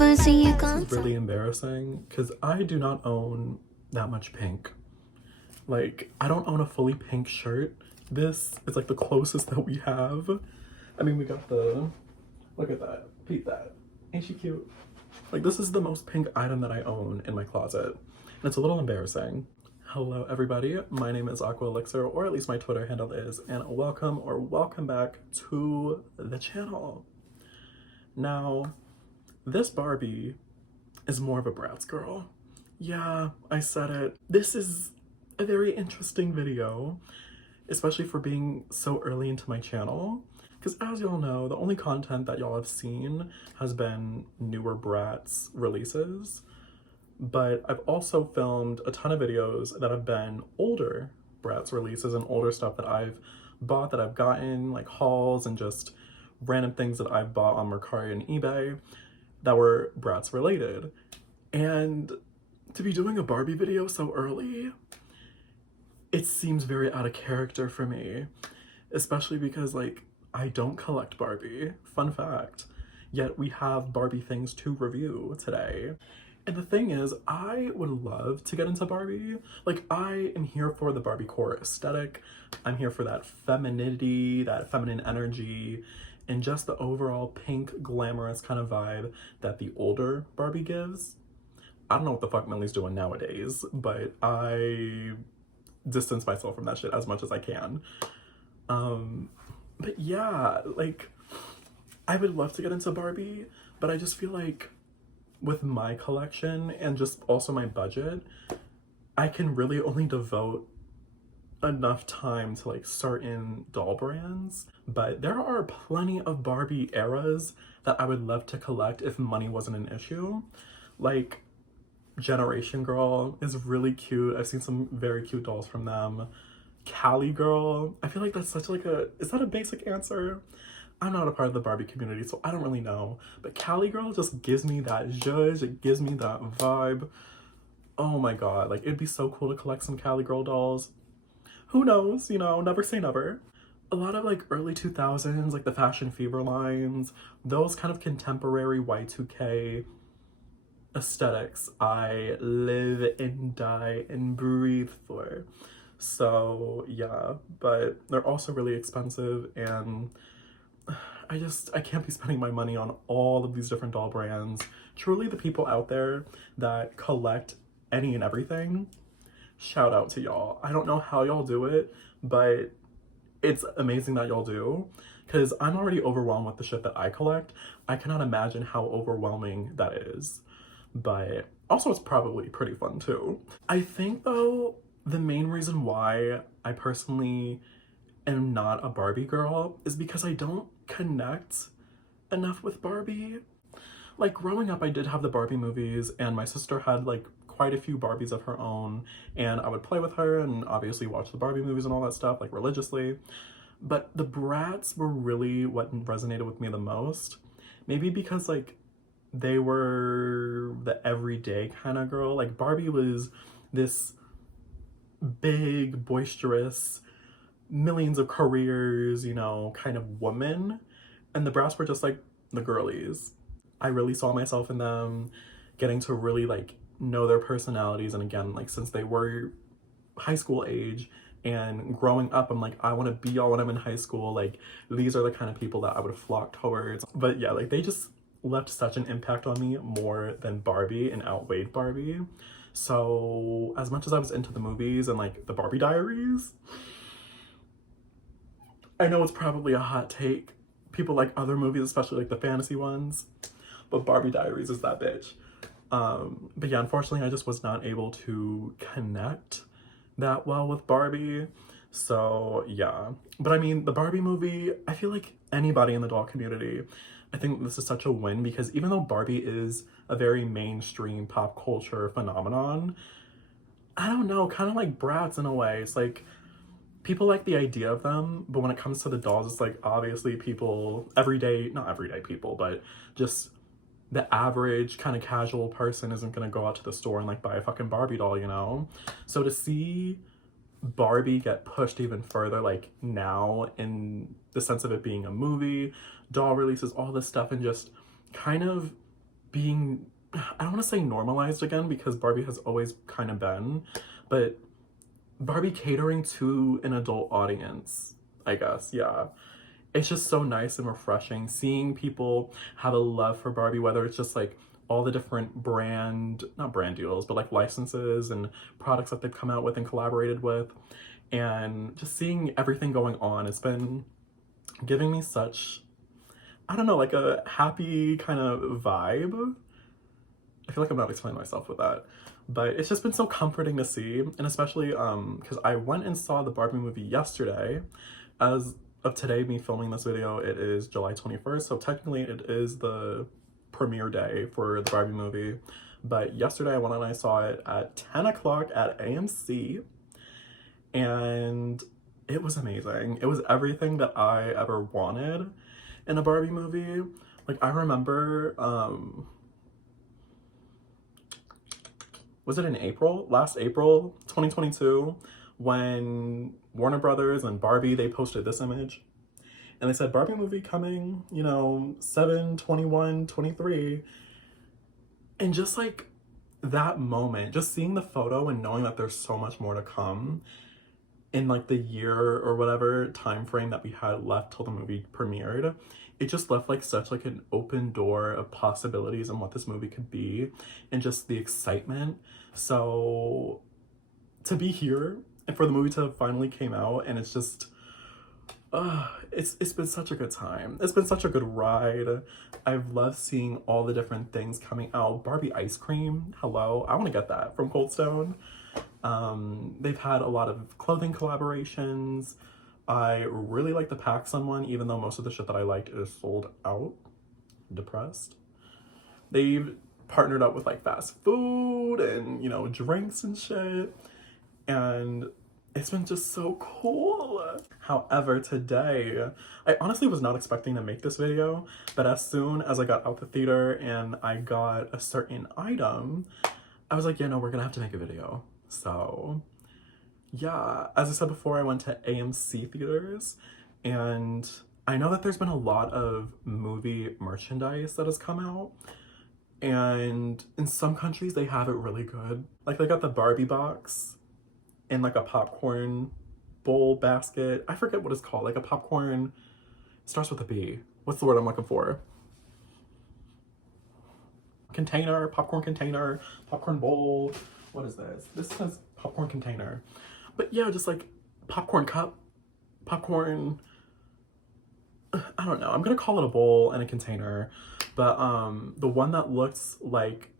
pussy, you gon' This is really embarrassing because I do not own that much pink. Like, I don't own a fully pink shirt. This is like the closest that we have. I mean, we got the, look at that, peep that. Ain't she cute? Like, this is the most pink item that I own in my closet. And it's a little embarrassing. Hello everybody, my name is Aqua Elixir, or at least my Twitter handle is, and welcome back to the channel. Now, this Barbie is more of a Bratz girl. Yeah, I said it. This is a very interesting video, especially for being so early into my channel. Because as y'all know, the only content that y'all have seen has been newer Bratz releases. But I've also filmed a ton of videos that have been older Bratz releases and older stuff that I've bought, that I've gotten, like hauls and just random things that I've bought on Mercari and eBay that were Bratz related. And to be doing a Barbie video so early, it seems very out of character for me, especially because like I don't collect Barbie, fun fact, yet we have Barbie things to review today. And the thing is, I would love to get into Barbie. Like, I am here for the Barbie core aesthetic. I'm here for that femininity, that feminine energy, and just the overall pink, glamorous kind of vibe that the older Barbie gives. I don't know what the fuck Millie's doing nowadays, but I distance myself from that shit as much as I can. But yeah, like, I would love to get into Barbie, but I just feel like with my collection and just also my budget, I can really only devote enough time to like certain doll brands. But there are plenty of Barbie eras that I would love to collect if money wasn't an issue. Like, Generation Girl is really cute. I've seen some very cute dolls from them. Cali Girl, I feel like that's such like a, is that a basic answer? I'm not a part of the Barbie community, so I don't really know. But Cali Girl just gives me that zhuzh, it gives me that vibe. Oh my god, like it'd be so cool to collect some Cali Girl dolls. Who knows, you know, never say never. A lot of like early 2000s, like the Fashion Fever lines, those kind of contemporary Y2K aesthetics I live and die and breathe for. So yeah, but they're also really expensive, and I can't be spending my money on all of these different doll brands. Truly, the people out there that collect any and everything, shout out to y'all. I don't know how y'all do it, but it's amazing that y'all do, because I'm already overwhelmed with the shit that I collect. I cannot imagine how overwhelming that is. But also it's probably pretty fun too. I think though, the main reason why I personally am not a Barbie girl is because I don't connect enough with Barbie. Like growing up, I did have the Barbie movies, and my sister had like quite a few Barbies of her own, and I would play with her and obviously watch the Barbie movies and all that stuff like religiously. But the Bratz were really what resonated with me the most. Maybe because like they were the everyday kind of girl. Like Barbie was this big, boisterous, millions of careers, you know, kind of woman. And the Bratz were just like the girlies. I really saw myself in them, getting to really like know their personalities. And again, like since they were high school age and growing up, I'm like, I want to be all when I'm in high school. Like these are the kind of people that I would flock towards. But yeah, like they just left such an impact on me more than Barbie and outweighed Barbie. So as much as I was into the movies and like the Barbie Diaries, I know it's probably a hot take. People like other movies, especially like the fantasy ones, but Barbie Diaries is that bitch. But yeah, unfortunately, I just was not able to connect that well with Barbie. So yeah, but I mean, the Barbie movie, I feel like anybody in the doll community, I think this is such a win, because even though Barbie is a very mainstream pop culture phenomenon, I don't know, kind of like Bratz in a way. It's like people like the idea of them, but when it comes to the dolls, it's like obviously people, not everyday people, but just the average kind of casual person isn't gonna go out to the store and like buy a fucking Barbie doll, you know? So to see Barbie get pushed even further, like now, in the sense of it being a movie, doll releases, all this stuff, and just kind of being, I don't want to say normalized again because Barbie has always kind of been, but Barbie catering to an adult audience, I guess, yeah. It's just so nice and refreshing seeing people have a love for Barbie, whether it's just like all the different not brand deals, but like licenses and products that they've come out with and collaborated with. And just seeing everything going on, it's been giving me such, I don't know, like a happy kind of vibe. I feel like I'm not explaining myself with that, but it's just been so comforting to see. And especially because I went and saw the Barbie movie yesterday. As of today, me filming this video, it is July 21st, so technically it is the premiere day for the Barbie movie. But yesterday I went and I saw it at 10 o'clock at AMC, and it was amazing. It was everything that I ever wanted in a Barbie movie. Like, I remember, was it in April? Last April, 2022, when Warner Brothers and Barbie, they posted this image. And they said, Barbie movie coming, you know, 7/21/23. And just like that moment, just seeing the photo and knowing that there's so much more to come in like the year or whatever time frame that we had left till the movie premiered, it just left like such like an open door of possibilities and what this movie could be and just the excitement. So to be here and for the movie to finally came out, and it's just it's been such a good time. It's been such a good ride. I've loved seeing all the different things coming out. Barbie ice cream, hello, I want to get that from Cold Stone. They've had a lot of clothing collaborations. I really like the PacSun one, even though most of the shit that I liked is sold out. Depressed. They've partnered up with like fast food and, you know, drinks and shit. And it's been just so cool. However, today, I honestly was not expecting to make this video, but as soon as I got out the theater and I got a certain item, I was like, yeah, no, we're gonna have to make a video. So yeah, as I said before, I went to AMC theaters, and I know that there's been a lot of movie merchandise that has come out, and in some countries they have it really good. Like, they got the Barbie box in like a popcorn bowl basket. I forget what it's called, like a popcorn, it starts with a B. What's the word I'm looking for? Container, popcorn container, popcorn bowl. What is this? This says popcorn container. But yeah, just like popcorn cup, popcorn, I don't know. I'm gonna call it a bowl and a container. But the one that looks like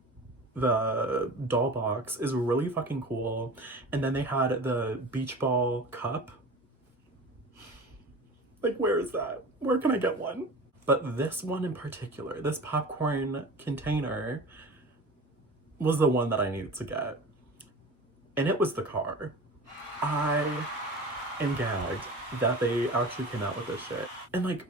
the doll box is really fucking cool. And then they had the beach ball cup. Like, where is that? Where can I get one? But this one in particular, this popcorn container, was the one that I needed to get. And it was the car. I am gagged that they actually came out with this shit. And like,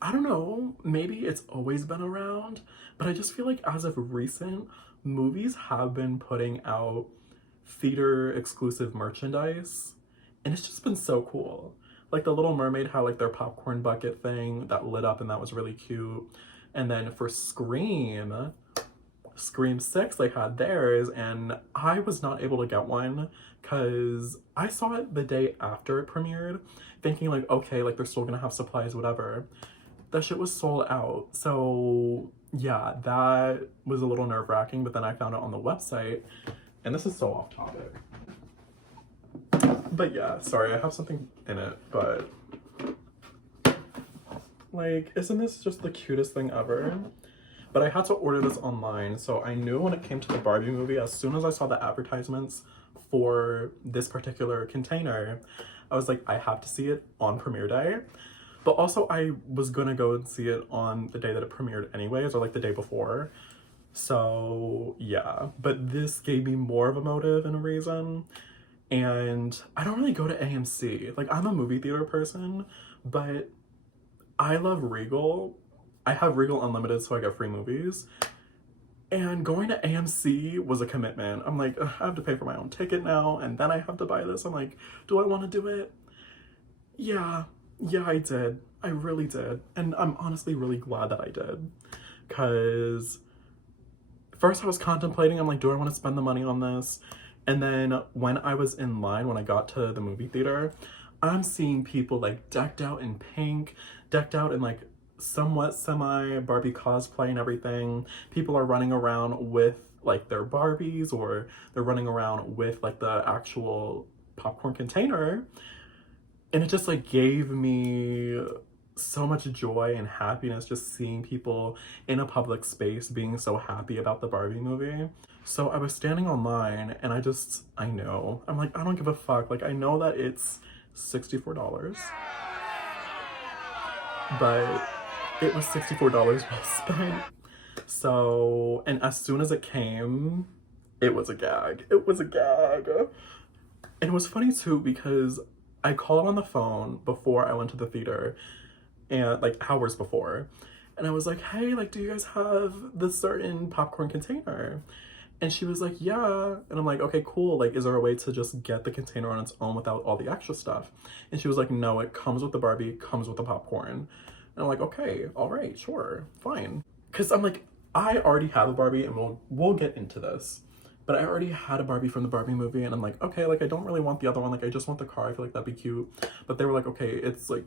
I don't know, maybe it's always been around, but I just feel like as of recent, movies have been putting out theater exclusive merchandise, and it's just been so cool. Like, the Little Mermaid had like their popcorn bucket thing that lit up, and that was really cute. And then for Scream 6, they had theirs, and I was not able to get one because I saw it the day after it premiered, thinking like, okay, like they're still gonna have supplies, whatever. That shit was sold out. So yeah, that was a little nerve-wracking, but then I found it on the website, and this is so off topic. But yeah, sorry, I have something in it, but like, isn't this just the cutest thing ever? But I had to order this online, so I knew when it came to the Barbie movie, as soon as I saw the advertisements for this particular container, I was like, I have to see it on premiere day. But also, I was gonna go and see it on the day that it premiered anyways, or like the day before. So yeah, but this gave me more of a motive and a reason. And I don't really go to AMC. Like, I'm a movie theater person, but I love Regal. I have Regal Unlimited, so I get free movies. And going to AMC was a commitment. I'm like, I have to pay for my own ticket now, and then I have to buy this. I'm like, do I want to do it? Yeah, I did. I really did. And I'm honestly really glad that I did. Because first I was contemplating, I'm like, do I want to spend the money on this? And then when I was in line, when I got to the movie theater, I'm seeing people like decked out in pink, decked out in like somewhat semi Barbie cosplay and everything. People are running around with like their Barbies, or they're running around with like the actual popcorn container. And it just like gave me so much joy and happiness just seeing people in a public space being so happy about the Barbie movie. So I was standing online and I know, I'm like, I don't give a fuck. Like, I know that it's $64, but it was $64 well spent. So, and as soon as it came, it was a gag. It was a gag. And it was funny too because I called on the phone before I went to the theater, and like hours before. And I was like, hey, like, do you guys have this certain popcorn container? And she was like, yeah. And I'm like, okay, cool. Like, is there a way to just get the container on its own without all the extra stuff? And she was like, no, it comes with the Barbie, comes with the popcorn. And I'm like, okay, all right, sure, fine. Cause I'm like, I already have a Barbie, and we'll get into this. But I already had a Barbie from the Barbie movie, and I'm like, okay, like, I don't really want the other one. Like, I just want the car. I feel like that'd be cute. But they were like, okay, it's like,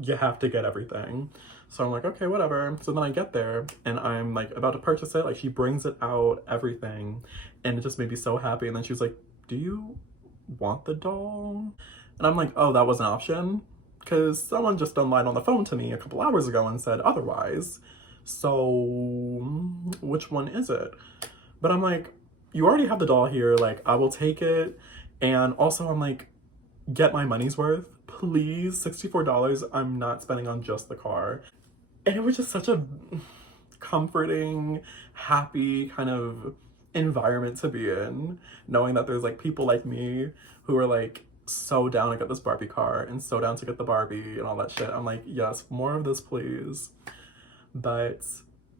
you have to get everything. So I'm like, okay, whatever. So then I get there and I'm like about to purchase it. Like, she brings it out, everything. And it just made me so happy. And then she was like, do you want the doll? And I'm like, oh, that was an option? Because someone just lied on the phone to me a couple hours ago and said otherwise. So which one is it? But I'm like, you already have the doll here. Like, I will take it. And also I'm like, get my money's worth. Please, $64, I'm not spending on just the car. And it was just such a comforting, happy kind of environment to be in, knowing that there's like people like me who are like so down to get this Barbie car and so down to get the Barbie and all that shit. I'm like, yes, more of this, please. But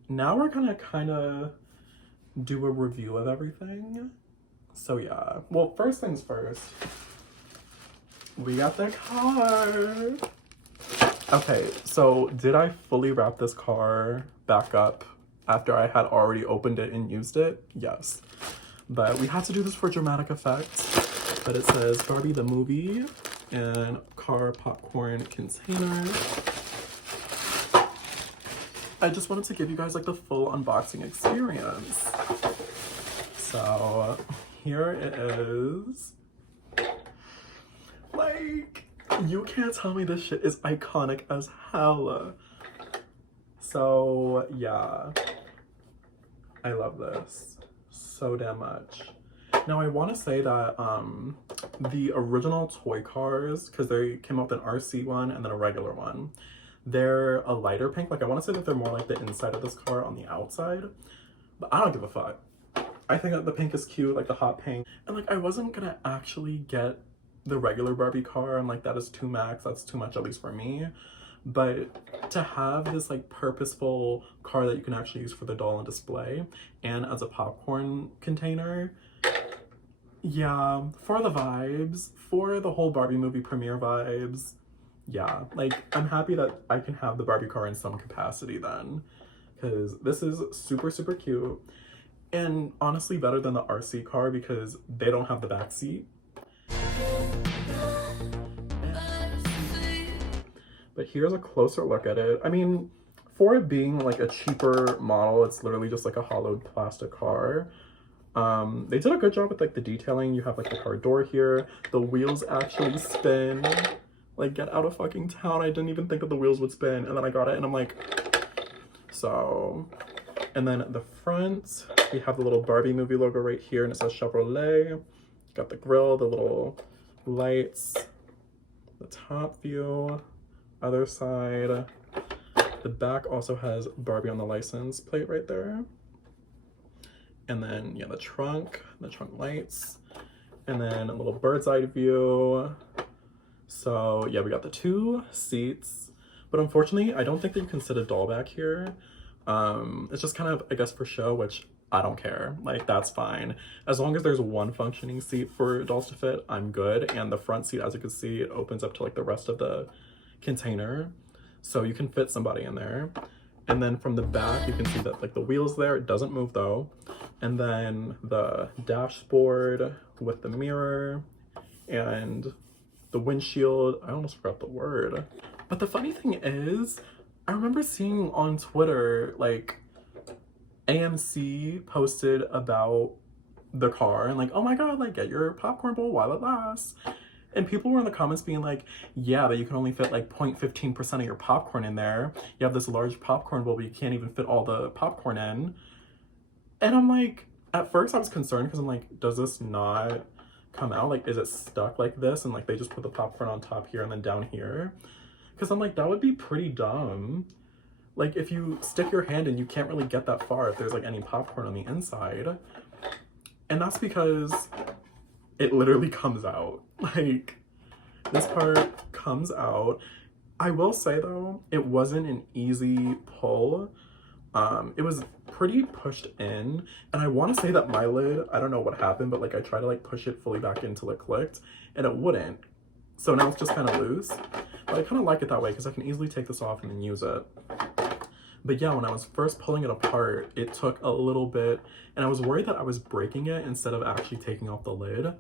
now we're gonna kind of do a review of everything. So yeah, well, first things first, we got the car. Okay, so did I fully wrap this car back up after I had already opened it and used it? Yes. But we had to do this for dramatic effect. But it says Barbie the movie and car popcorn container. I just wanted to give you guys like the full unboxing experience. So here it is. Like, you can't tell me this shit is iconic as hell. So yeah, I love this so damn much. Now I want to say that the original toy cars, because they came out with an RC one and then a regular one, they're a lighter pink. Like, I want to say that they're more like the inside of this car on the outside, but I don't give a fuck. I think that the pink is cute, like the hot pink. And like, I wasn't gonna actually get the regular Barbie car. I'm like, that is too max, that's too much, at least for me. But to have this like purposeful car that you can actually use for the doll and display and as a popcorn container, yeah, for the vibes, for the whole Barbie movie premiere vibes, yeah, like, I'm happy that I can have the Barbie car in some capacity then, because this is super, super cute. And honestly, better than the RC car because they don't have the back seat. But here's a closer look at it. I mean, for it being like a cheaper model, it's literally just like a hollowed plastic car. They did a good job with like the detailing. You have like the car door here. The wheels actually spin. Like, get out of fucking town. I didn't even think that the wheels would spin. And then I got it and I'm like, so. And then the front, we have the little Barbie movie logo right here and it says Chevrolet. Got the grill, the little lights, the top view, other side. The back also has Barbie on the license plate right there. And then, yeah, the trunk lights, and then a little bird's eye view. So yeah, we got the 2 seats, but unfortunately, I don't think that you can sit a doll back here. It's just kind of, I guess, for show, which I don't care. Like, that's fine. As long as there's one functioning seat for dolls to fit, I'm good. And the front seat, as you can see, it opens up to like the rest of the container. So you can fit somebody in there. And then from the back, you can see that like the wheels there, it doesn't move though. And then the dashboard with the mirror and the windshield. I almost forgot the word. But the funny thing is, I remember seeing on Twitter, like AMC posted about the car and like, oh my god, like get your popcorn bowl while it lasts. And people were in the comments being like, yeah, but you can only fit like 0.15% of your popcorn in there. You have this large popcorn bowl, but you can't even fit all the popcorn in. And I'm like, at first I was concerned because I'm like, does this not come out? Like, is it stuck like this? And like, they just put the popcorn on top here and then down here. Because I'm like, that would be pretty dumb. Like, if you stick your hand in, you can't really get that far if there's like any popcorn on the inside. And that's because it literally comes out. Like, this part comes out. I will say though, it wasn't an easy pull. It was pretty pushed in, and I want to say that my lid, I don't know what happened, but like I tried to like push it fully back in until it clicked, and it wouldn't. So now it's just kind of loose. But I kind of like it that way because I can easily take this off and then use it. But yeah, when I was first pulling it apart, it took a little bit, and I was worried that I was breaking it instead of actually taking off the lid.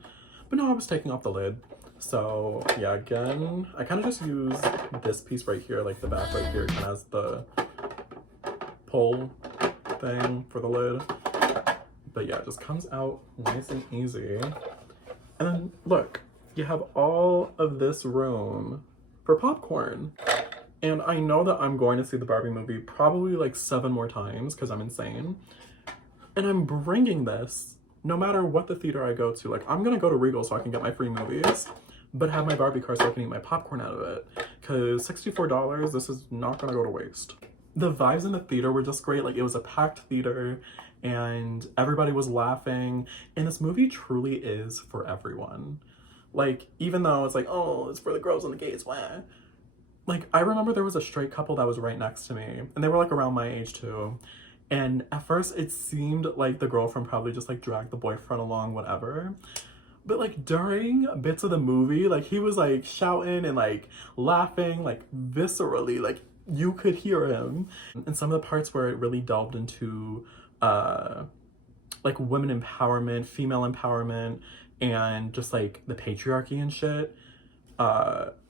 But no, I was taking off the lid. So yeah, again, I kind of just use this piece right here, like the back right here, kind of as the pull thing for the lid. But yeah, it just comes out nice and easy. And then look, you have all of this room for popcorn. And I know that I'm going to see the Barbie movie probably like 7 more times because I'm insane. And I'm bringing this no matter what the theater I go to. Like, I'm gonna go to Regal so I can get my free movies, but have my Barbie car so I can eat my popcorn out of it. Because $64, this is not gonna go to waste. The vibes in the theater were just great. Like, it was a packed theater and everybody was laughing. And this movie truly is for everyone. Like, even though it's like, oh, it's for the girls and the gays, wah. Like, I remember there was a straight couple that was right next to me, and they were like around my age too. And at first it seemed like the girlfriend probably just like dragged the boyfriend along, whatever. But like during bits of the movie, like he was like shouting and like laughing, like viscerally, like you could hear him. And some of the parts where it really delved into like women empowerment, female empowerment, and just like the patriarchy and shit.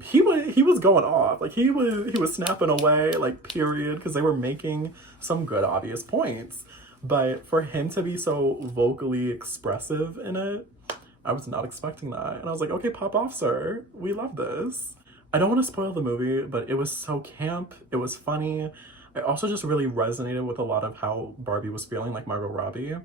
He was going off. Like he was snapping away, like, period, because they were making some good obvious points. But for him to be so vocally expressive in it, I was not expecting that. And I was like, okay, pop off, sir. We love this. I don't want to spoil the movie, but it was so camp. It was funny. I also just really resonated with a lot of how Barbie was feeling, like Margot Robbie,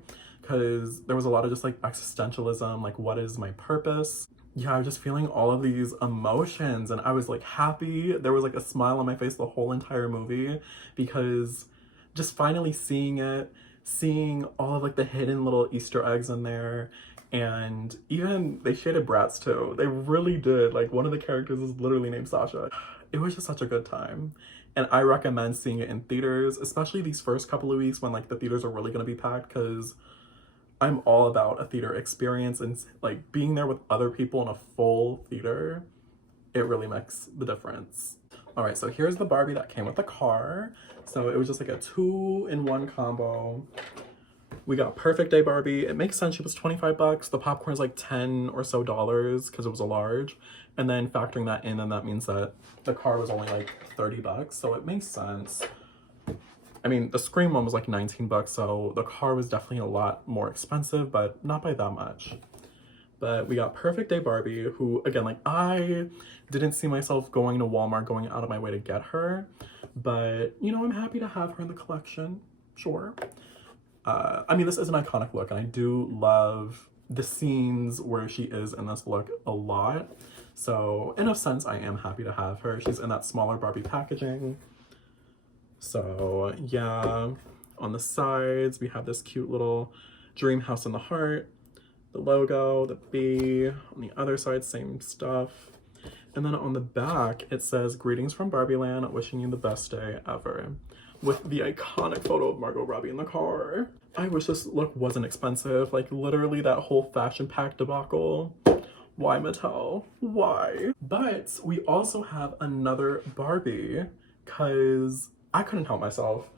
because there was a lot of just like existentialism, like what is my purpose? Yeah, I was just feeling all of these emotions, and I was like happy. There was like a smile on my face the whole entire movie because just finally seeing it, seeing all of like the hidden little Easter eggs in there, and even they shaded Bratz too. They really did. Like, one of the characters is literally named Sasha. It was just such a good time. And I recommend seeing it in theaters, especially these first couple of weeks when like the theaters are really gonna be packed, because I'm all about a theater experience, and like being there with other people in a full theater, it really makes the difference. All right, so here's the Barbie that came with the car. So it was just like a 2-in-1 combo. We got Perfect Day Barbie. It makes sense, she was 25 bucks. The popcorn is like 10 or so dollars because it was a large. And then factoring that in, and that means that the car was only like 30 bucks. So it makes sense. I mean, the Scream one was like 19 bucks, so the car was definitely a lot more expensive, but not by that much. But we got Perfect Day Barbie, who, again, like, I didn't see myself going to Walmart, going out of my way to get her, but, you know, I'm happy to have her in the collection, sure. I mean, this is an iconic look, and I do love the scenes where she is in this look a lot, so in a sense, I am happy to have her. She's in that smaller Barbie packaging. So yeah, on the sides, we have this cute little dream house in the heart, the logo, the bee. On the other side, same stuff. And then on the back, it says, "Greetings from Barbie Land, wishing you the best day ever," with the iconic photo of Margot Robbie in the car. I wish this look wasn't expensive. Like, literally that whole fashion pack debacle. Why, Mattel? Why? But we also have another Barbie, because I couldn't help myself.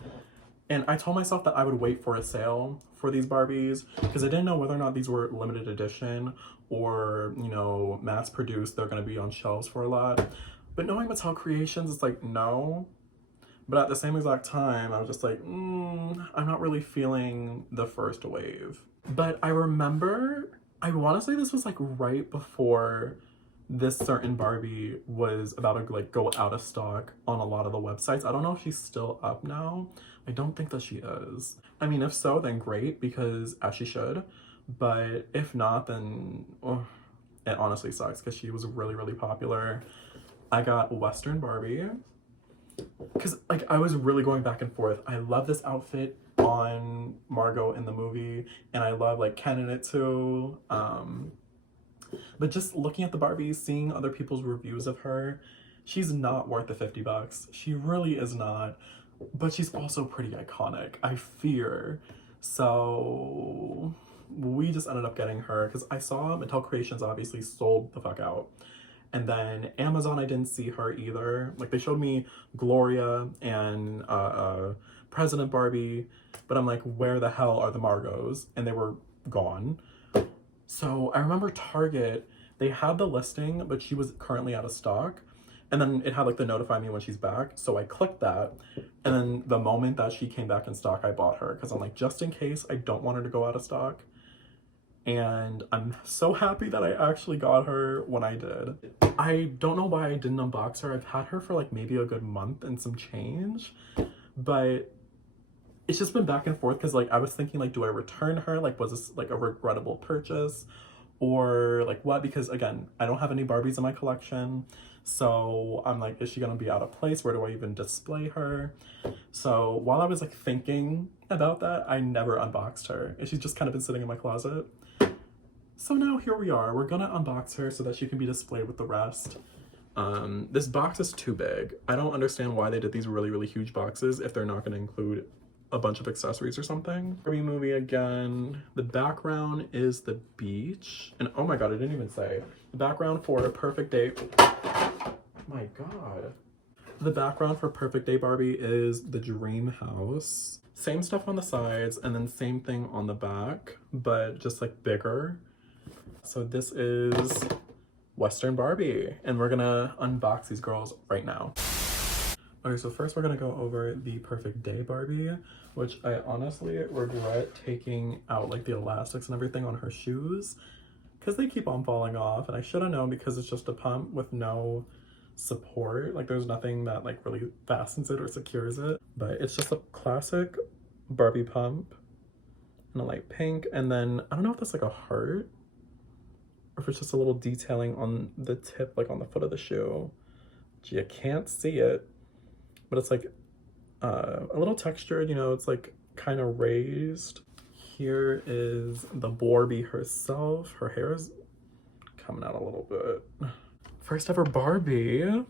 And I told myself that I would wait for a sale for these Barbies because I didn't know whether or not these were limited edition or, you know, mass produced. They're going to be on shelves for a lot. But knowing Mattel Creations, it's like, no. But at the same exact time, I was just like, I'm not really feeling the first wave. But I remember, I want to say this was like right before this certain Barbie was about to like go out of stock on a lot of the websites. I don't know if she's still up now. I don't think that she is. I mean, if so, then great, because as she should. But if not, then it honestly sucks because she was really, really popular. I got Western Barbie because like I was really going back and forth. I love this outfit on Margot in the movie, and I love like Ken in it too. But just looking at the Barbies, seeing other people's reviews of her, she's not worth the $50. She really is not. But she's also pretty iconic, I fear. So we just ended up getting her because I saw Mattel Creations obviously sold the fuck out. And then Amazon, I didn't see her either. Like, they showed me Gloria and President Barbie, but I'm like, where the hell are the Margos? And they were gone. So I remember Target, they had the listing, but she was currently out of stock. And then it had like the notify me when she's back. So I clicked that. And then the moment that she came back in stock, I bought her. Because I'm like, just in case, I don't want her to go out of stock. And I'm so happy that I actually got her when I did. I don't know why I didn't unbox her. I've had her for like maybe a good month and some change, but it's just been back and forth because like I was thinking like, do I return her? Like, was this like a regrettable purchase or like what? Because again, I don't have any Barbies in my collection. So I'm like, is she gonna be out of place? Where do I even display her? So while I was like thinking about that, I never unboxed her and she's just kind of been sitting in my closet. So now here we are. We're gonna unbox her so that she can be displayed with the rest. This box is too big. I don't understand why they did these really, really huge boxes if they're not gonna include a bunch of accessories or something. Barbie movie again. The background is the beach. And oh my God, I didn't even say. The background for A Perfect Day. My God. The background for Perfect Day Barbie is the dream house. Same stuff on the sides and then same thing on the back, but just like bigger. So this is Western Barbie, and we're gonna unbox these girls right now. Okay, so first we're gonna go over the Perfect Day Barbie, which I honestly regret taking out like the elastics and everything on her shoes because they keep on falling off, and I should have known because it's just a pump with no support. Like there's nothing that like really fastens it or secures it, but it's just a classic Barbie pump in a light pink, and then I don't know if that's like a heart or if it's just a little detailing on the tip, like on the foot of the shoe. You can't see it, but it's like a little textured, you know, it's like kind of raised. Here is the Barbie herself. Her hair is coming out a little bit. First ever Barbie.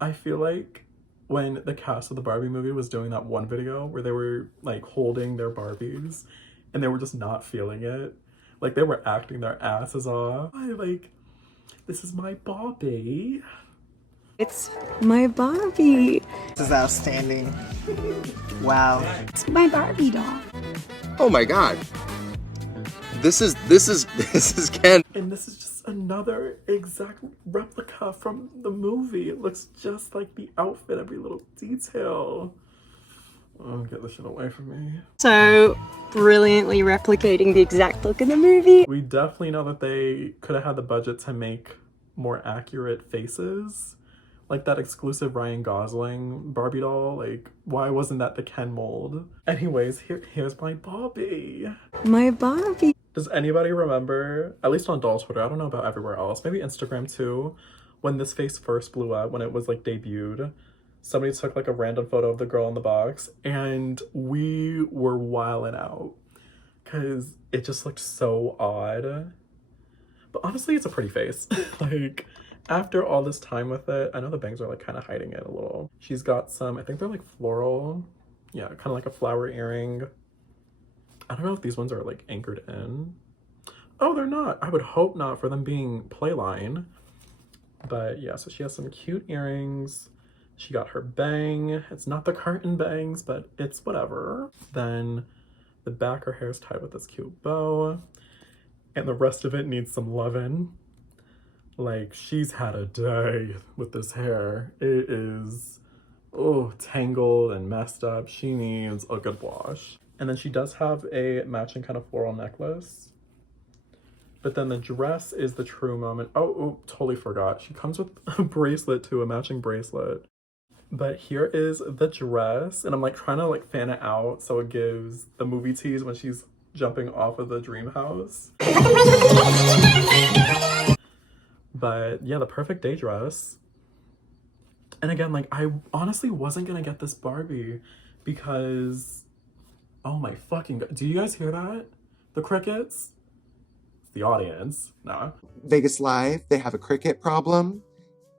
I feel like when the cast of the Barbie movie was doing that one video where they were like holding their Barbies and they were just not feeling it. Like they were acting their asses off. This is my Barbie. It's my Barbie. This is outstanding. Wow. It's my Barbie doll. Oh my God. This is Ken. And this is just another exact replica from the movie. It looks just like the outfit, every little detail. Oh, get this shit away from me. So brilliantly replicating the exact look in the movie. We definitely know that they could have had the budget to make more accurate faces. Like that exclusive Ryan Gosling Barbie doll. Like, why wasn't that the Ken mold? Anyways, here's my Barbie. My Barbie. Does anybody remember, at least on doll Twitter, I don't know about everywhere else, maybe Instagram too, when this face first blew up, when it was like debuted, somebody took like a random photo of the girl in the box and we were wilding out because it just looked so odd. But honestly, it's a pretty face. Like, after all this time with it, I know the bangs are like kind of hiding it a little. She's got some, I think they're like floral. Yeah, kind of like a flower earring. I don't know if these ones are like anchored in. Oh, they're not. I would hope not for them being playline. But yeah, so she has some cute earrings. She got her bang. It's not the curtain bangs, but it's whatever. Then the back, her hair is tied with this cute bow. And the rest of it needs some loving. Like, she's had a day with this hair. It is, oh, tangled and messed up. She needs a good wash. And then she does have a matching kind of floral necklace. But then the dress is the true moment. Oh, totally forgot. She comes with a bracelet too, a matching bracelet. But here is the dress, and I'm like trying to like fan it out so it gives the movie tease when she's jumping off of the dream house. But yeah, the perfect day dress. And again, like I honestly wasn't gonna get this Barbie because, oh my fucking God. Do you guys hear that? The crickets? It's the audience. Nah. Vegas Live, they have a cricket problem.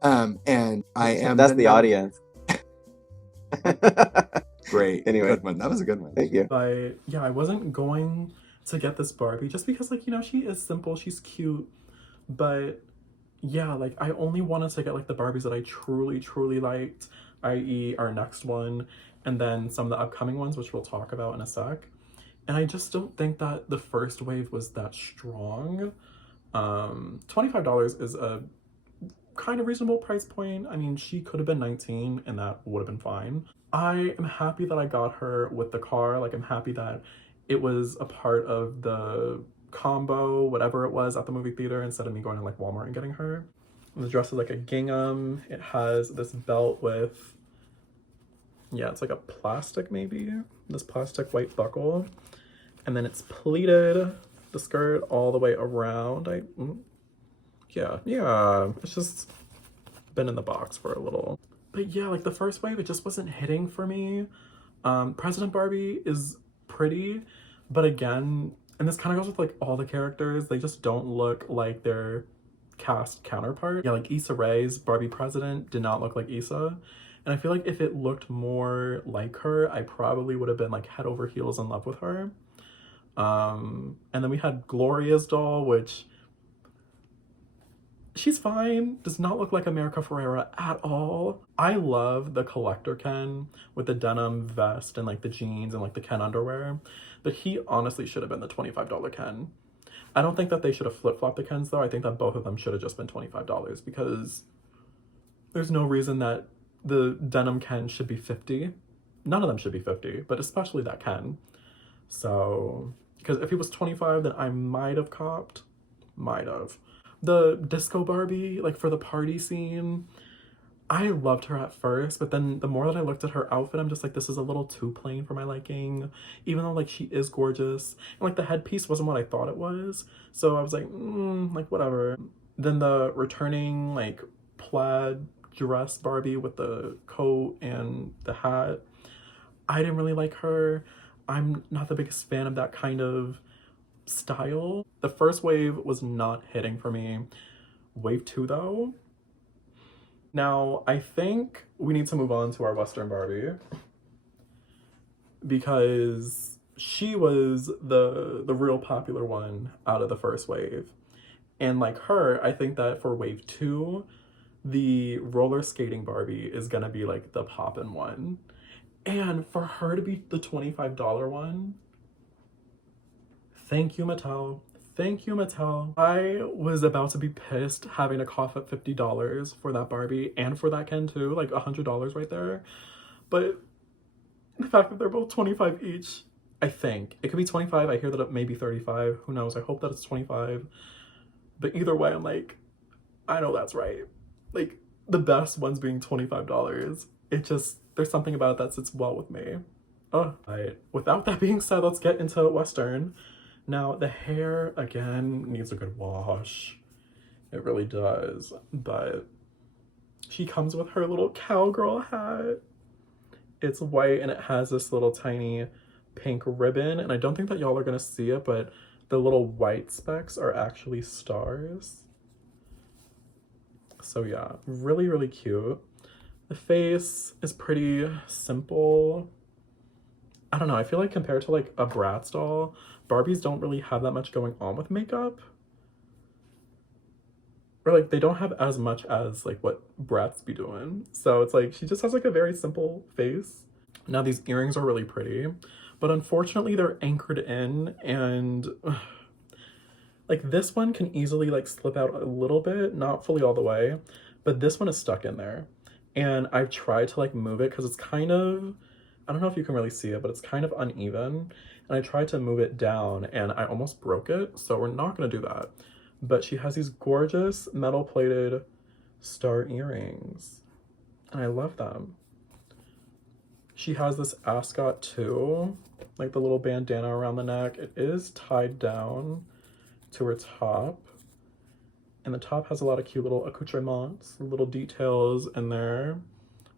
And I am That's the audience. Great. Anyway. Good one. That was a good one. Thank you. But yeah, I wasn't going to get this Barbie just because, like, you know, she is simple, she's cute, but yeah, like I only wanted to get like the Barbies that I truly liked, i.e. our next one, and then some of the upcoming ones, which we'll talk about in a sec. And I just don't think that the first wave was that strong. $25 is a kind of reasonable price point. I mean, she could have been 19 and that would have been fine. I am happy that I got her with the car. Like, I'm happy that it was a part of the combo, whatever it was, at the movie theater instead of me going to like Walmart and getting her. And the dress is like a gingham. It has this belt with, yeah, it's like a plastic maybe, this plastic white buckle. And then it's pleated, the skirt all the way around. Yeah, it's just been in the box for a little. But yeah, like the first wave, it just wasn't hitting for me. President Barbie is pretty, but again, and this kind of goes with like all the characters, they just don't look like their cast counterpart. Yeah, like Issa Rae's Barbie President did not look like Issa. And I feel like if it looked more like her, I probably would have been like head over heels in love with her. And then we had Gloria's doll, which she's fine, does not look like America Ferrera at all. I love the collector Ken with the denim vest and like the jeans and like the Ken underwear, but he honestly should have been the $25 Ken. I don't think that they should have flip-flopped the Kens though. I think that both of them should have just been $25 because there's no reason that the denim Ken should be 50. None of them should be 50, but especially that Ken. So, because if he was 25, then I might have copped. Might have. The disco Barbie, like for the party scene, I loved her at first, but then the more that I looked at her outfit, I'm just like, this is a little too plain for my liking, even though like she is gorgeous. And like the headpiece wasn't what I thought it was. So I was like, like whatever. Then the returning like plaid dress Barbie with the coat and the hat, I didn't really like her. I'm not the biggest fan of that kind of style. The first wave was not hitting for me. Wave 2 though. Now I think we need to move on to our Western Barbie because she was the real popular one out of the first wave. And like her, I think that for wave 2, the roller skating Barbie is gonna be like the poppin' one. And for her to be the $25 one, thank you, Mattel. Thank you, Mattel. I was about to be pissed having to cough up $50 for that Barbie and for that Ken too, like $100 right there. But the fact that they're both 25 each, I think. It could be 25, I hear that it may be 35, who knows, I hope that it's 25. But either way, I'm like, I know that's right. Like, the best ones being $25. It just, there's something about it that sits well with me. Oh, right. Without that being said, let's get into Western. Now, the hair, again, needs a good wash. It really does. But she comes with her little cowgirl hat. It's white and it has this little tiny pink ribbon. And I don't think that y'all are going to see it, but the little white specks are actually stars. So yeah, really, really cute. The face is pretty simple. I don't know, I feel like compared to like a Bratz doll, Barbies don't really have that much going on with makeup. or like they don't have as much as like what Bratz be doing. So it's like she just has like a very simple face. Now these earrings are really pretty, but unfortunately they're anchored in, and like this one can easily like slip out a little bit, not fully all the way, but this one is stuck in there. And I've tried to like move it because it's kind of, I don't know if you can really see it, but it's kind of uneven. And I tried to move it down and I almost broke it. So we're not gonna do that. But she has these gorgeous metal plated star earrings. And I love them. She has this ascot too, like the little bandana around the neck. It is tied down to her top. And the top has a lot of cute little accoutrements, little details in there,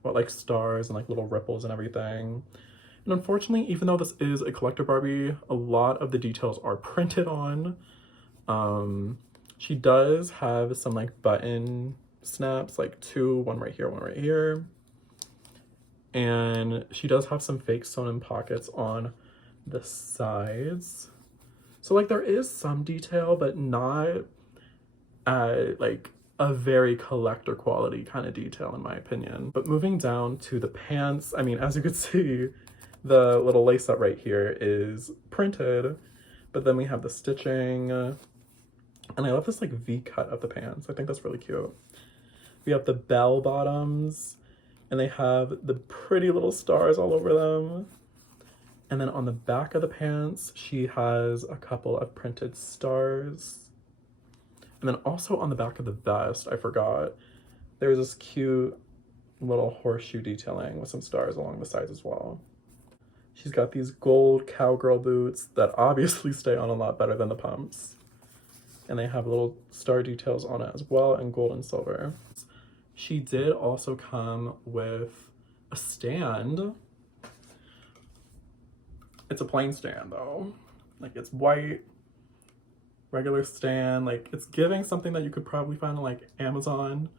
what like stars and like little ripples and everything. And unfortunately, even though this is a collector Barbie, a lot of the details are printed on. She does have some like button snaps, like two, one right here, one right here. And she does have some fake sewn in pockets on the sides. So like there is some detail, but not like a very collector quality kind of detail in my opinion. But moving down to the pants, I mean, as you could see, the little lace up right here is printed, but then we have the stitching, and I love this like V cut of the pants. I think that's really cute. We have the bell bottoms, and they have the pretty little stars all over them. And then on the back of the pants, she has a couple of printed stars. And then also on the back of the vest, I forgot, there's this cute little horseshoe detailing with some stars along the sides as well. She's got these gold cowgirl boots that obviously stay on a lot better than the pumps. And they have little star details on it as well in gold and silver. She did also come with a stand. It's a plain stand though. Like it's white, regular stand. Like it's giving something that you could probably find on like Amazon.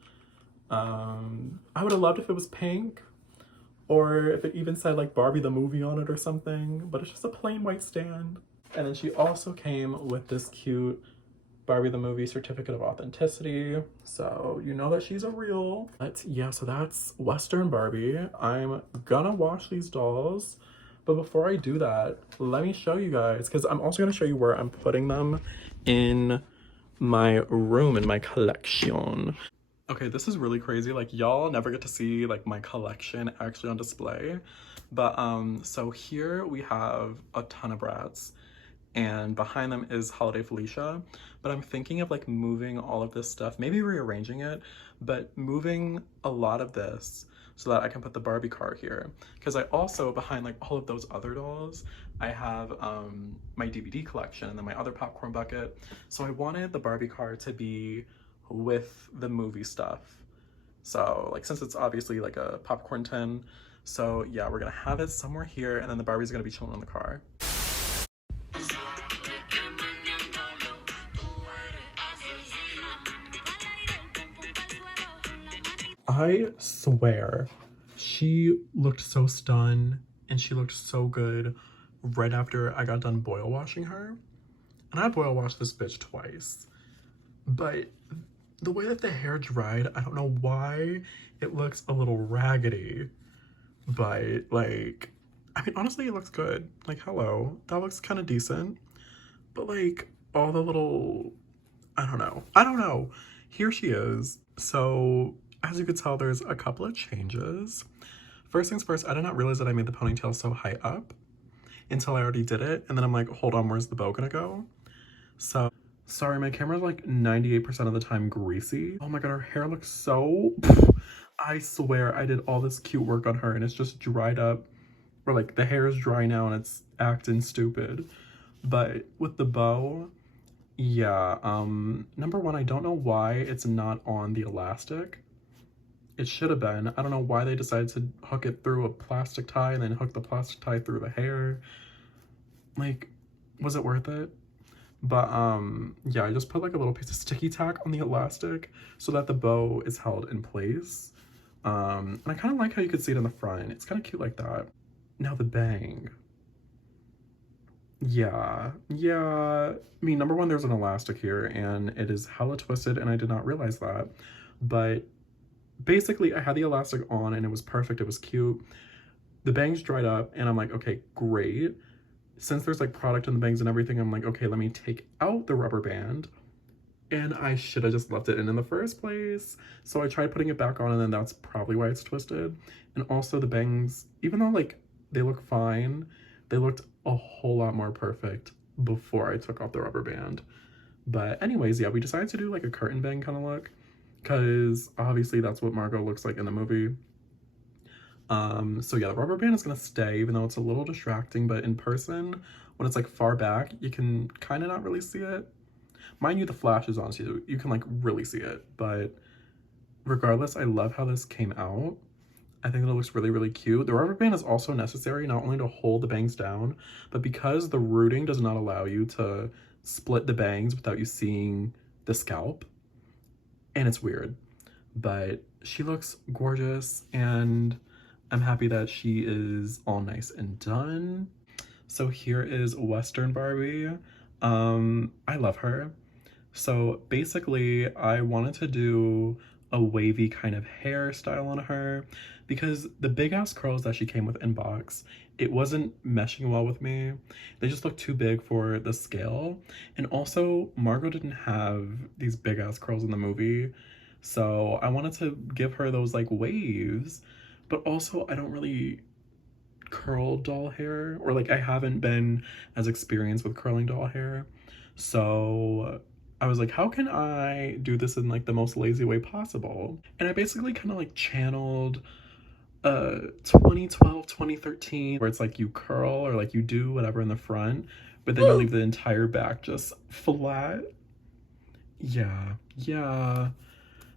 I would have loved if it was pink, or if it even said like Barbie the movie on it or something, but it's just a plain white stand. And then she also came with this cute Barbie the movie certificate of authenticity, so you know that she's a real. But yeah, so that's Western Barbie. I'm gonna wash these dolls, but before I do that, let me show you guys, because I'm also gonna show you where I'm putting them in my room, in my collection. Okay, this is really crazy. Like y'all never get to see like my collection actually on display. But so here we have a ton of Bratz, and behind them is Holiday Felicia. But I'm thinking of like moving all of this stuff, maybe rearranging it, but moving a lot of this so that I can put the Barbie car here. Because I also, behind like all of those other dolls, I have my DVD collection and then my other popcorn bucket. So I wanted the Barbie car to be with the movie stuff. So like, since it's obviously like a popcorn tin, so yeah, we're gonna have it somewhere here, and then the Barbie's gonna be chilling in the car. I swear, she looked so stunned and she looked so good right after I got done boil washing her. And I boil washed this bitch twice. But the way that the hair dried, I don't know why it looks a little raggedy. But like, I mean, honestly, it looks good. Like, hello, that looks kind of decent. But like, all the little, I don't know. Here she is. So as you could tell, there's a couple of changes. First things first, I did not realize that I made the ponytail so high up until I already did it. And then I'm like, hold on, where's the bow gonna go? So, sorry, my camera's like 98% of the time greasy. Oh my god, her hair looks so... I swear I did all this cute work on her and it's just dried up. Or like the hair is dry now and it's acting stupid. But with the bow, yeah, number one, I don't know why it's not on the elastic. It should have been. I don't know why they decided to hook it through a plastic tie and then hook the plastic tie through the hair. Like, was it worth it? But yeah, I just put like a little piece of sticky tack on the elastic so that the bow is held in place. And I kind of like how you could see it in the front. It's kind of cute like that. Now the bang. Yeah, yeah. I mean, number one, there's an elastic here, and it is hella twisted, and I did not realize that. But basically, I had the elastic on, and it was perfect. It was cute. The bangs dried up, and I'm like, okay, great. Since there's like product in the bangs and everything, I'm like, okay, let me take out the rubber band. And I should have just left it in the first place. So I tried putting it back on, and then that's probably why it's twisted. And also the bangs, even though like they look fine, they looked a whole lot more perfect before I took off the rubber band. But anyways, yeah, we decided to do like a curtain bang kind of look, because obviously that's what Margot looks like in the movie. So yeah, the rubber band is gonna stay, even though it's a little distracting, but in person, when it's like far back, you can kind of not really see it. Mind you, the flash is on, so you can like really see it, but regardless, I love how this came out. I think it looks really, really cute. The rubber band is also necessary not only to hold the bangs down, but because the rooting does not allow you to split the bangs without you seeing the scalp, and it's weird, but she looks gorgeous, and I'm happy that she is all nice and done. So here is Western Barbie. I love her. So basically, I wanted to do a wavy kind of hairstyle on her because the big ass curls that she came with in box, it wasn't meshing well with me. They just looked too big for the scale. And also, Margot didn't have these big ass curls in the movie. So I wanted to give her those like waves, but also I don't really curl doll hair, or like I haven't been as experienced with curling doll hair. So I was like, how can I do this in like the most lazy way possible? And I basically kind of like channeled 2012, 2013, where it's like you curl or like you do whatever in the front, but then you leave the entire back just flat. Yeah.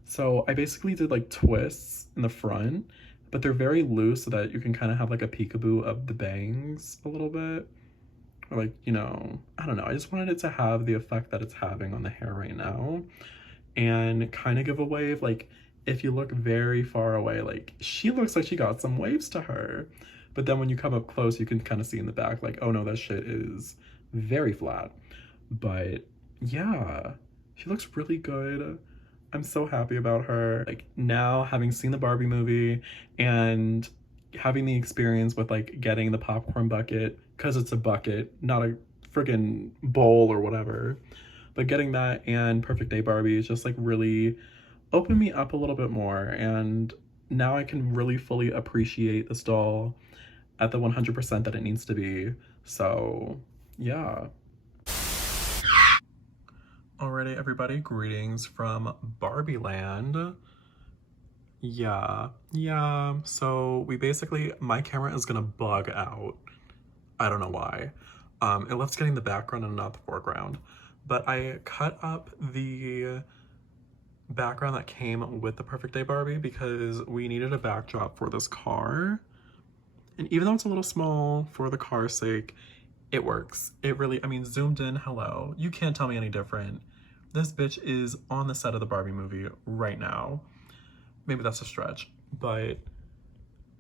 So I basically did like twists in the front, but they're very loose so that you can kind of have like a peekaboo of the bangs a little bit. Or like, you know, I don't know. I just wanted it to have the effect that it's having on the hair right now. And kind of give a wave, like, if you look very far away, like, she looks like she got some waves to her. But then when you come up close, you can kind of see in the back, like, oh no, that shit is very flat. But yeah, she looks really good. I'm so happy about her. Like, now, having seen the Barbie movie and having the experience with like getting the popcorn bucket, because it's a bucket, not a freaking bowl or whatever, but getting that and Perfect Day Barbie is just like really opened me up a little bit more, and now I can really fully appreciate this doll at the 100% that it needs to be. So yeah. Alrighty, everybody, greetings from Barbie Land. Yeah, so we basically, my camera is gonna bug out. I don't know why. It loves getting the background and not the foreground. But I cut up the background that came with the Perfect Day Barbie because we needed a backdrop for this car. And even though it's a little small for the car's sake, it works. It really, I mean, zoomed in, hello. You can't tell me any different. This bitch is on the set of the Barbie movie right now. Maybe that's a stretch, but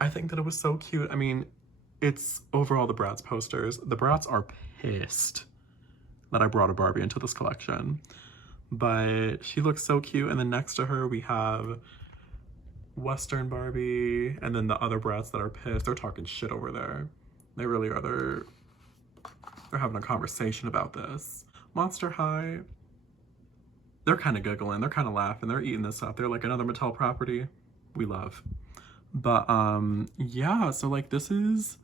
I think that it was so cute. I mean, it's overall the Bratz posters. The Bratz are pissed that I brought a Barbie into this collection, but she looks so cute. And then next to her, we have Western Barbie, and then the other Bratz that are pissed. They're talking shit over there. They really are. They're having a conversation about this. Monster High, they're kind of giggling, they're kind of laughing, they're eating this up. They're like, another Mattel property we love. But yeah, so like this is,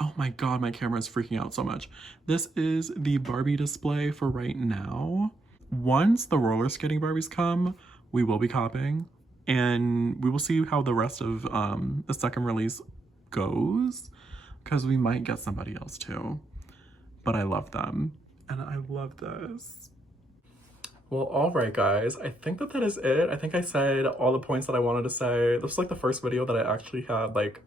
oh my god, my camera is freaking out so much. This is the Barbie display for right now. Once the roller skating Barbies come, we will be copying, and we will see how the rest of the second release goes, because we might get somebody else too. But I love them, and I love this. Well, all right, guys, I think that is it. I think I said all the points that I wanted to say. This was like the first video that I actually had like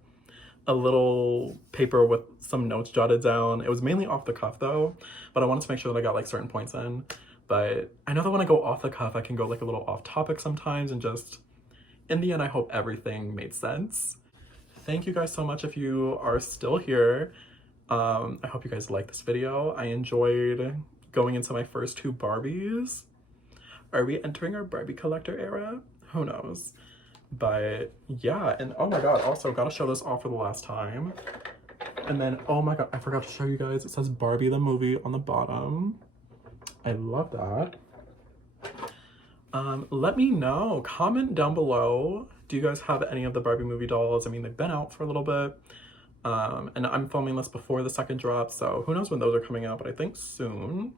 a little paper with some notes jotted down. It was mainly off the cuff though, but I wanted to make sure that I got like certain points in. But I know that when I go off the cuff, I can go like a little off topic sometimes, and just in the end, I hope everything made sense. Thank you guys so much if you are still here. I hope you guys like this video. I enjoyed going into my first 2 Barbies. Are we entering our Barbie collector era? Who knows? But yeah, and oh my god, also gotta show this off for the last time. And then, oh my god, I forgot to show you guys. It says Barbie the movie on the bottom. I love that. Let me know. Comment down below. Do you guys have any of the Barbie movie dolls? I mean, they've been out for a little bit. And I'm filming this before the second drop, so who knows when those are coming out, but I think soon.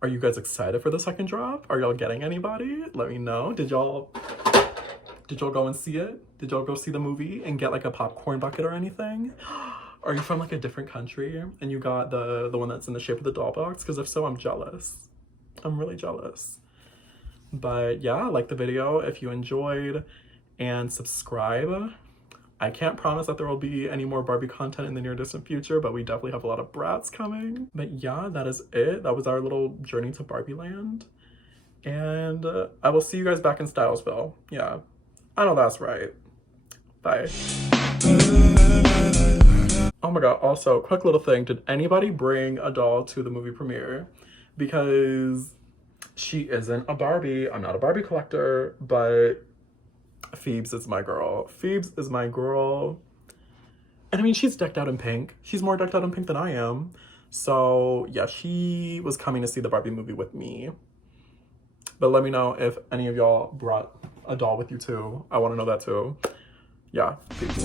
Are you guys excited for the second drop? Are y'all getting anybody? Let me know. Did y'all go and see it? Did y'all go see the movie and get like a popcorn bucket or anything? Are you from like a different country and you got the one that's in the shape of the doll box? Because if so, I'm jealous. I'm really jealous. But yeah, like the video if you enjoyed, and subscribe. I can't promise that there will be any more Barbie content in the near distant future, but we definitely have a lot of brats coming. But yeah, that is it. That was our little journey to Barbie land. And I will see you guys back in Stylesville. Yeah, I know that's right. Bye. Oh my god, also, quick little thing. Did anybody bring a doll to the movie premiere? Because she isn't a Barbie. I'm not a Barbie collector, but Phoebes is my girl. Phoebes is my girl. And I mean, she's decked out in pink. She's more decked out in pink than I am. So yeah, she was coming to see the Barbie movie with me. But let me know if any of y'all brought a doll with you too. I want to know that too. Yeah, peace.